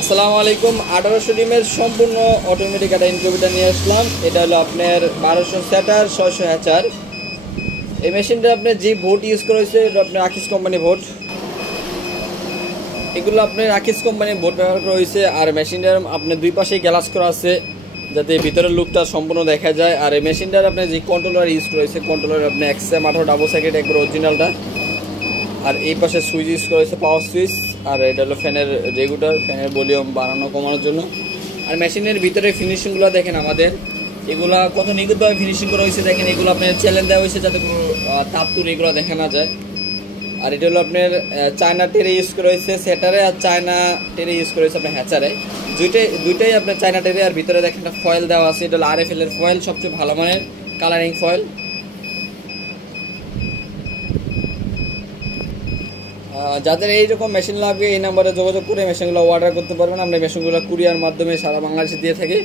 আসসালামু আলাইকুম। 1800 ডিমের সম্পূর্ণ অটোমেটিক একটা ইনকিউবেটর নিয়ে আসলাম। এটা হলো আপনার 1200 সেটার 600 হ্যাচার। এই মেশিনটা আপনার যে বোর্ড ইউজ করা হয়েছে এটা আপনার আকিস কোম্পানি বোর্ড। এগুলো আপনার আকিস কোম্পানির বোর্ড ব্যবহার করা হয়েছে। আর মেশিনটার আপনার দুই পাশেই গ্লাস করা আছে যাতে ভিতরের লুকটা সম্পূর্ণ দেখা যায়। আর এই মেশিনটার আপনার যে কন্ট্রোলার ইউজ করা হয়েছে, কন্ট্রোলার আপনার XM18 ডাবল সার্কিট একবার অরিজিনালটা। আর এই পাশে সুইচ ইউজ করা হয়েছে, পাওয়ার সুইচ। আর এটা হলো ফ্যানের রেগুলেটর, ফ্যানের ভলিউম বাড়ানো কমানোর জন্য। আর মেশিনের ভিতরে ফিনিশিংগুলো দেখেন আমাদের, এগুলা কত নিখুঁতভাবে ফিনিশিং করা হয়েছে দেখেন। এগুলো আপনার চ্যালেঞ্জ দেওয়া হয়েছে যাতে কোনো তাত্তুর এগুলো দেখা না যায়। আর এটা হলো আপনার চায়না টেরে ইউজ করা হয়েছে সেটারে, আর চায়না টেরে ইউজ করা হয়েছে আপনার হ্যাচারে। দুইটাই আপনার চায়না টেরে। আর ভিতরে দেখেন একটা ফয়েল দেওয়া আছে, এটা হলো RFL এর ফয়েল, সবচেয়ে ভালো মানের কালারিং ফয়েল। যাদের এইরকম মেশিন লাগবে এই নাম্বারে যোগাযোগ করে মেশিনগুলো অর্ডার করতে পারবেন। আমরা মেশিনগুলো কুরিয়ার মাধ্যমে সারা বাংলাদেশে দিয়ে থাকি।